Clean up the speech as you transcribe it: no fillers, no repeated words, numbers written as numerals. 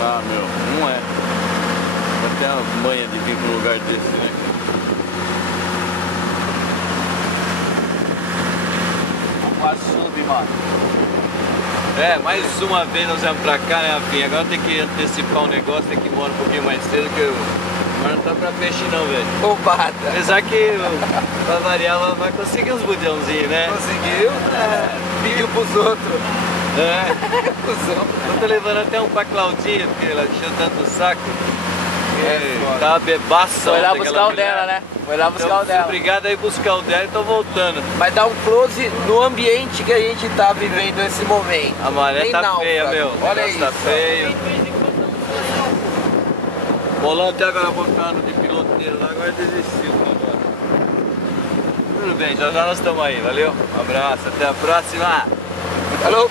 Ah, meu, não é. Vai ter uma manha de vir pra um lugar desse, né? Quase sub, mano. É, mais uma vez nós vamos pra cá, né, Rafinha? Agora tem que antecipar um negócio, tem que ir embora um pouquinho mais cedo, que mas não tá pra peixe não, velho. Roubada. Apesar que, pra variar, vai conseguir uns budãozinhos, né? Conseguiu? Pediu pros outros. É. Eu tô levando até um pra Claudinha, porque ela encheu tanto o saco. Tava bebaça. Foi lá buscar o dela, né? Foi lá buscar Então, o dela. obrigado aí buscar o dela e tô voltando. Vai dar um close no ambiente que a gente tá vivendo nesse momento. A maré Nem tá náufrago. feia, meu. Olha Nossa, isso. tá feio. Bolão até agora botando de piloteiro lá, agora desistiu agora. Tudo bem, já já nós estamos aí, valeu? Um abraço, até a próxima. Falou.